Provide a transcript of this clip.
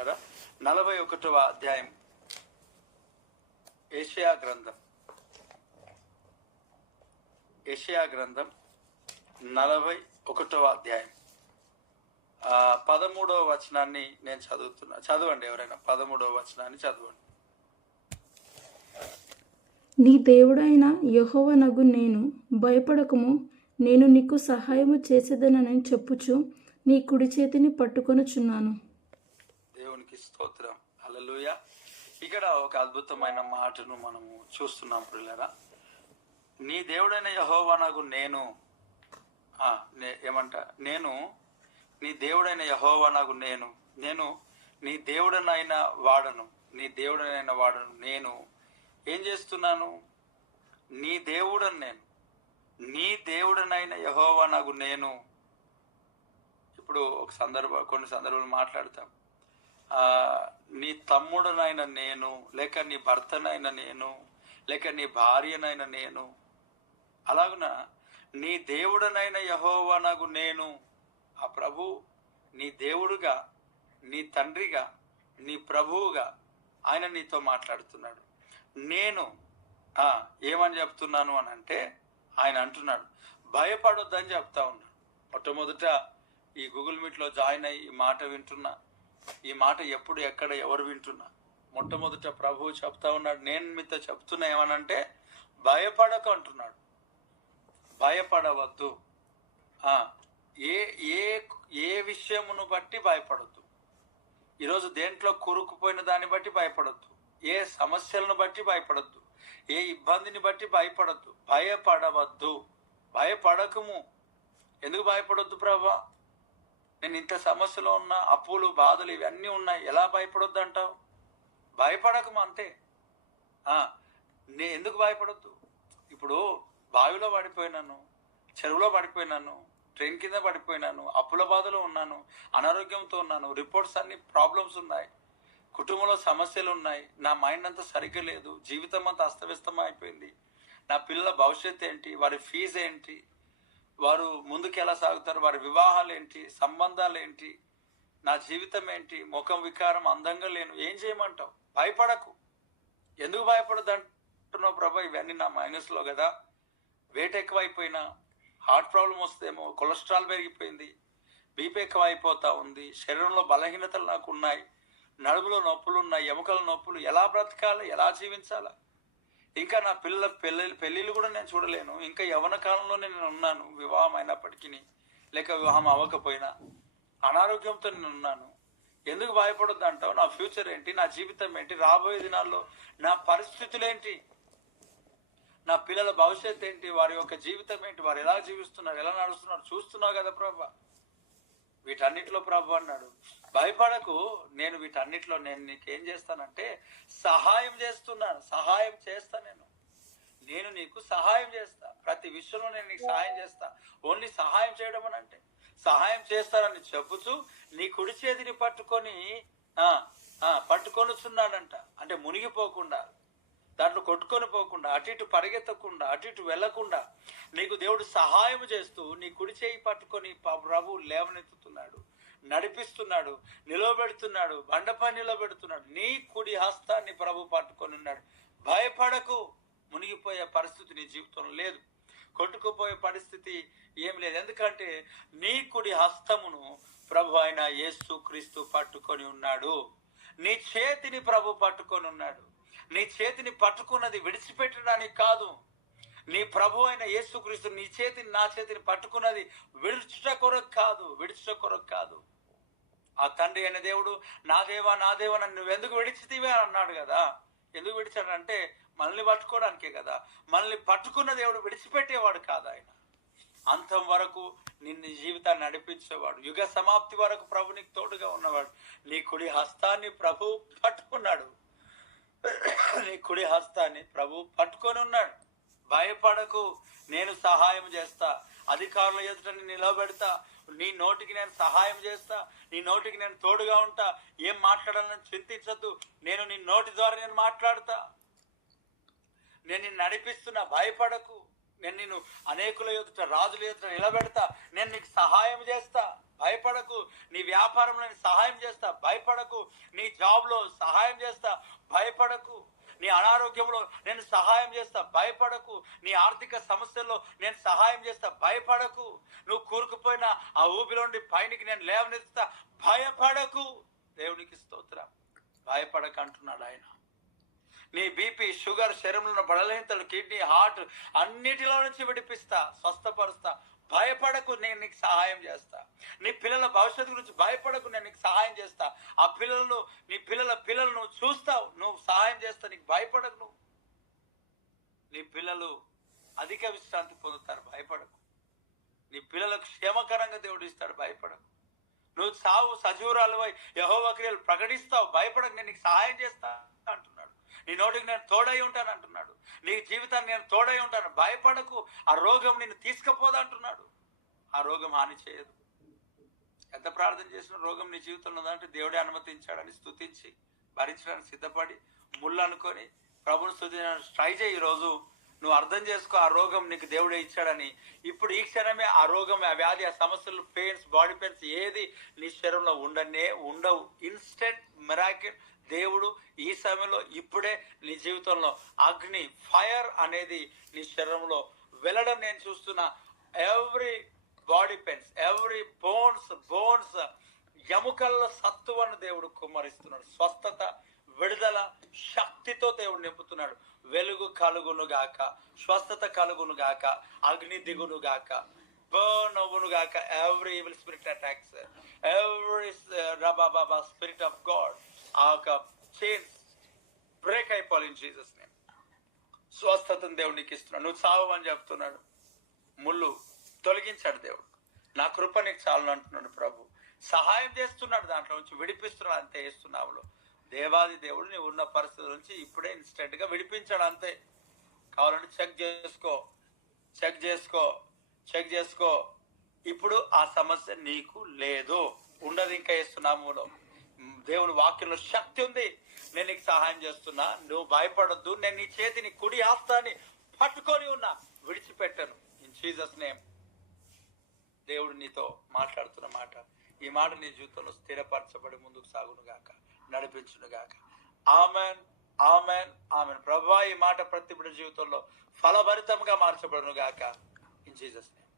ప్రియులారా. 41వ అధ్యాయం యెషయా గ్రంథం 41వ అధ్యాయం 13వ వచనాన్ని నేను చదువుతున్నా. చదవండి ఎవరైనా 13వ వచనాన్ని చదవండి. నీ దేవుడైన యెహోవానగు నేను, భయపడకుము, నేను నీకు సహాయము చేసేదనని చెప్పుచు నీ కుడి చేతిని పట్టుకొనుచున్నాను. దేవునికి స్తోత్రం. హల్లెలూయా. ఇక్కడ ఒక అద్భుతమైన మాటను మనము చూస్తున్నాం ప్రియులారా. నీ దేవుడైన యెహోవానగు నేను నేను నీ దేవుడైన యెహోవానగు నేను నీ దేవుడనైన వాడను. నేను ఏం చేస్తున్నాను? నీ దేవుడనైన యెహోవానగు నేను. ఇప్పుడు కొన్ని సందర్భాలు మాట్లాడతాం. నీ తమ్ముడనైన నేను, లేక నీ భర్తనైన నేను, లేక నీ భార్యనైన నేను. అలాగున నీ దేవుడనైన యెహోవానగు నేను, ఆ ప్రభు నీ దేవుడుగా, నీ తండ్రిగా, నీ ప్రభువుగా ఆయన నీతో మాట్లాడుతున్నాడు. నేను ఏమని చెప్తున్నాను అని అంటే, ఆయన అంటున్నాడు భయపడొద్దని చెప్తా ఉన్నాడు. మొట్టమొదట ఈ గూగుల్ మీట్లో జాయిన్ అయ్యి ఈ మాట వింటున్నా, ఈ మాట ఎప్పుడు ఎక్కడ ఎవరు వింటున్నా, మొట్టమొదట ప్రభువు చెప్తా ఉన్నాడు. నేను మీతో చెప్తున్నా ఏమనంటే, భయపడక అంటున్నాడు. భయపడవద్దు. ఏ విషయమును బట్టి భయపడద్దు. ఈరోజు దేంట్లో కూరుకుపోయిన దాన్ని బట్టి భయపడద్దు. ఏ సమస్యలను బట్టి భయపడద్దు. ఏ ఇబ్బందిని బట్టి భయపడద్దు. భయపడవద్దు. భయపడకము. ఎందుకు భయపడొద్దు ప్రభా? నేను ఇంత సమస్యలో ఉన్నా, అప్పులు బాధలు ఇవన్నీ ఉన్నాయి, ఎలా భయపడొద్దు అంటావు? భయపడకము అంతే. ఎందుకు భయపడొద్దు? ఇప్పుడు బావిలో పడిపోయినాను, చెరువులో పడిపోయినాను, ట్రైన్ కింద పడిపోయినాను, అప్పుల బాధలో ఉన్నాను, అనారోగ్యంతో ఉన్నాను, రిపోర్ట్స్ అన్ని ప్రాబ్లమ్స్ ఉన్నాయి, కుటుంబంలో సమస్యలు ఉన్నాయి, నా మైండ్ అంతా సరిగ్గా లేదు, జీవితం అంతా అస్తవ్యస్తం అయిపోయింది, నా పిల్లల భవిష్యత్తు ఏంటి, వారి ఫీజు ఏంటి, వారు ముందుకు ఎలా సాగుతారు, వారి వివాహాలు ఏంటి, సంబంధాలు ఏంటి, నా జీవితం ఏంటి, ముఖం వికారం, అందంగా లేను, ఏం చేయమంటావు? భయపడకు. ఎందుకు భయపడదు అంటున్నావు ప్రభా? ఇవన్నీ నా మైనస్లో కదా. వెయిట్ ఎక్కువైపోయినా, హార్ట్ ప్రాబ్లం వస్తేమో, కొలెస్ట్రాల్ పెరిగిపోయింది, బీపీ ఎక్కువ అయిపోతా ఉంది, శరీరంలో బలహీనతలు నాకు ఉన్నాయి, నడుములో నొప్పులు ఉన్నాయి, ఎముకల నొప్పులు, ఎలా బ్రతకాలి, ఎలా జీవించాలా? ఇంకా నా పిల్లల పెళ్ళిళ్ళు కూడా నేను చూడలేను, ఇంకా యవ్వన కాలంలోనే నేను ఉన్నాను, వివాహం అయినప్పటికీ లేక వివాహం అవ్వకపోయినా అనారోగ్యంతో నేను ఉన్నాను. ఎందుకు భయపడొద్దు అంటావు? నా ఫ్యూచర్ ఏంటి, నా జీవితం ఏంటి, రాబోయే దినాల్లో నా పరిస్థితులు ఏంటి, నా పిల్లల భవిష్యత్తు ఏంటి, వారి యొక్క జీవితం ఏంటి, వారు ఎలా జీవిస్తున్నారు, ఎలా నడుస్తున్నారు చూస్తున్నావు కదా ప్రభా. వీటన్నిటిలో ప్రభు అన్నాడు, భయపడకు, నేను వీటన్నిటిలో నేను నీకేం చేస్తానంటే సహాయం చేస్తున్నాను. సహాయం చేస్తా. నేను నీకు సహాయం చేస్తా. ప్రతి విషయంలో నేను నీకు సహాయం చేస్తా. ఓన్లీ సహాయం చేయడం అని అంటే, సహాయం చేస్తానని చెప్పుచు నీ కుడి చేతిని పట్టుకొనుచున్నాడంట. అంటే మునిగిపోకుండా, దాంట్లో కొట్టుకొని పోకుండా, అటు ఇటు పరిగెత్తకుండా, అటు ఇటు వెళ్లకుండా నీకు దేవుడు సహాయం చేస్తూ నీ కుడి చేయి పట్టుకొని ప్రభు లేవనెత్తుతున్నాడు, నడిపిస్తున్నాడు, నిలవబెడుతున్నాడు, బండపై నిలబెడుతున్నాడు. నీ కుడి హస్తాన్ని ప్రభు పట్టుకొని ఉన్నాడు. భయపడకు. మునిగిపోయే పరిస్థితి నీ జీవితంలో లేదు, కొట్టుకుపోయే పరిస్థితి ఏం లేదు. ఎందుకంటే నీ కుడి హస్తమును ప్రభు అయిన యేసు క్రీస్తు పట్టుకొని ఉన్నాడు. నీ చేతిని ప్రభు పట్టుకొని ఉన్నాడు. నీ చేతిని పట్టుకున్నది విడిచిపెట్టడానికి కాదు. నీ ప్రభు అయిన యేసుక్రీస్తు నీ చేతిని, నా చేతిని పట్టుకున్నది విడుచుట కొరకు కాదు. ఆ తండ్రి అయిన దేవుడు, నా దేవా నన్ను నువ్వెందుకు విడిచితివే అని అన్నాడు కదా. ఎందుకు విడిచాడంటే మనల్ని పట్టుకోవడానికే కదా. మనల్ని పట్టుకున్న దేవుడు విడిచిపెట్టేవాడు కాదు. ఆయన అంతం వరకు నిన్ను జీవితాన్ని నడిపించేవాడు. యుగ సమాప్తి వరకు ప్రభు నీకు తోడుగా ఉన్నవాడు. నీ కుడి హస్తాన్ని ప్రభు పట్టుకున్నాడు. నీ కుడి హస్తాన్ని ప్రభు పట్టుకొని ఉన్నాడు. భయపడకు, నేను సహాయం చేస్తా. అధికారుల ఎదుట నిలబెడతా. నీ నోటికి నేను సహాయం చేస్తా. నీ నోటికి నేను తోడుగా ఉంటా. ఏం మాట్లాడాలని చింతించద్దు. నేను నీ నోటి ద్వారా నేను మాట్లాడతా. నేను నిన్ను నడిపిస్తున్నా. భయపడకు. నేను నిన్ను అనేకుల ఎదుట, రాజుల ఎదుట నిలబెడతా. నేను నీకు సహాయం చేస్తా. భయపడకు. నీ వ్యాపారంలో నేను సహాయం చేస్తా, భయపడకు. నీ జాబ్లో సహాయం చేస్తా, భయపడకు. నీ అనారోగ్యంలో నేను సహాయం చేస్తా, భయపడకు. నీ ఆర్థిక సమస్యల్లో నేను సహాయం చేస్తా, భయపడకు. నువ్వు కూరుకుపోయిన ఆ ఊబిలోండి పైనికి నేను లేవనెత్తుతా, భయపడకు. దేవునికి స్తోత్రం. భయపడక అంటున్నాడు ఆయన. నీ బీపీ, షుగర్, శరీరంలో బలహీనతలు, కిడ్నీ, హార్ట్ అన్నిటిలో నుంచి విడిపిస్తా, స్వస్థపరుస్తా, భయపడకు. నేను నీకు సహాయం చేస్తా. నీ పిల్లల భవిష్యత్తు గురించి భయపడకు, నేను నీకు సహాయం చేస్తా. ఆ పిల్లలను, నీ పిల్లలను నువ్వు చూస్తావు, నువ్వు సహాయం చేస్తా, నీకు భయపడకు. నువ్వు నీ పిల్లలు అధిక విశ్రాంతి పొందుతారు, భయపడకు. నీ పిల్లలకు క్షేమకరంగా దేవుడు ఇస్తాడు, భయపడకు. నువ్వు సావు సజీవురాలువై యెహోవా క్రియలు ప్రకటిస్తావు, భయపడకు. నేను నీకు సహాయం చేస్తా అంటున్నాడు. నీ నోటికి నేను తోడై ఉంటాను అంటున్నాడు. నీ జీవితాన్ని నేను తోడై ఉంటాను, భయపడకు. ఆ రోగం నిన్ను తీసుకుపోదు అంటున్నాడు. ఆ రోగం హాని చేయదు. ఎంత ప్రార్థన చేసిన రోగం నీ జీవితంలో ఉందంటే దేవుడే అనుమతించాడని స్తుతించి భరించడానికి సిద్ధపడి ముళ్ళు అనుకొని ప్రభుని స్తుతించడానికి ట్రై చేయి. ఈరోజు నువ్వు అర్థం చేసుకో, ఆ రోగం నీకు దేవుడే ఇచ్చాడని. ఇప్పుడు ఈ క్షణమే ఆ రోగం, ఆ వ్యాధి, ఆ సమస్యలు, పెయిన్స్, బాడీ పెయిన్స్ ఏది నీ శరీరంలో ఉండవు. ఇన్స్టెంట్ మిరాకిల్ దేవుడు ఈ సమయంలో ఇప్పుడే నీ జీవితంలో అగ్ని, ఫైర్ అనేది నీ శరీరంలో వెళ్ళడం నేను చూస్తున్నా. Every body pains, every bones ఎముకల్లో సత్తువను దేవుడు కుమ్మరిస్తున్నాడు. స్వస్థత, విడుదల, శక్తితో దేవుడు నింపుతున్నాడు. వెలుగు కలుగును గాక, స్వస్థత కలుగును గాక, అగ్ని దిగును గాక, బర్న్ అవ్వును గాక. Every evil spirit attacks, every spirit of God, ఆ యొక్క చైన్స్ బ్రేక్ అయిపోవాలి ఇన్ జీసస్ నేమ్. స్వస్థతను దేవుడు నీకు ఇస్తున్నాడు. నువ్వు చావని చెప్తున్నాడు, ముళ్ళు తొలగించాడు దేవుడు. నా కృప నీకు చాలు అంటున్నాడు ప్రభు. సహాయం చేస్తున్నాడు, దాంట్లో నుంచి విడిపిస్తున్నాడు. అంతే ఇస్తున్నావులో దేవాది దేవుడు నీవు ఉన్న పరిస్థితుల నుంచి ఇప్పుడే ఇన్స్టెంట్ గా విడిపించాడు. అంతే. కావాలంటే చెక్ చేసుకో. ఇప్పుడు ఆ సమస్య నీకు లేదు, ఉండదు. ఇంకా ఇస్తున్నాములో దేవుని వాక్యంలో శక్తి ఉంది. నేను నీకు సహాయం చేస్తున్నా, నువ్వు భయపడొద్దు. నేను నీ చేతిని కుడి హస్తాన్ని పట్టుకొని ఉన్నా, విడిచిపెట్టను. In Jesus name. దేవుడు నీతో మాట్లాడుతున్న మాట, ఈ మాట నీ జీవితంలో స్థిరపరచబడి ముందుకు సాగును గాక, నడిపించును గాక. Amen, amen, amen. ప్రభువా, ఈ మాట ప్రతి బిడ్డ జీవితంలో ఫలభరితంగా మార్చబడును గాక. In Jesus name.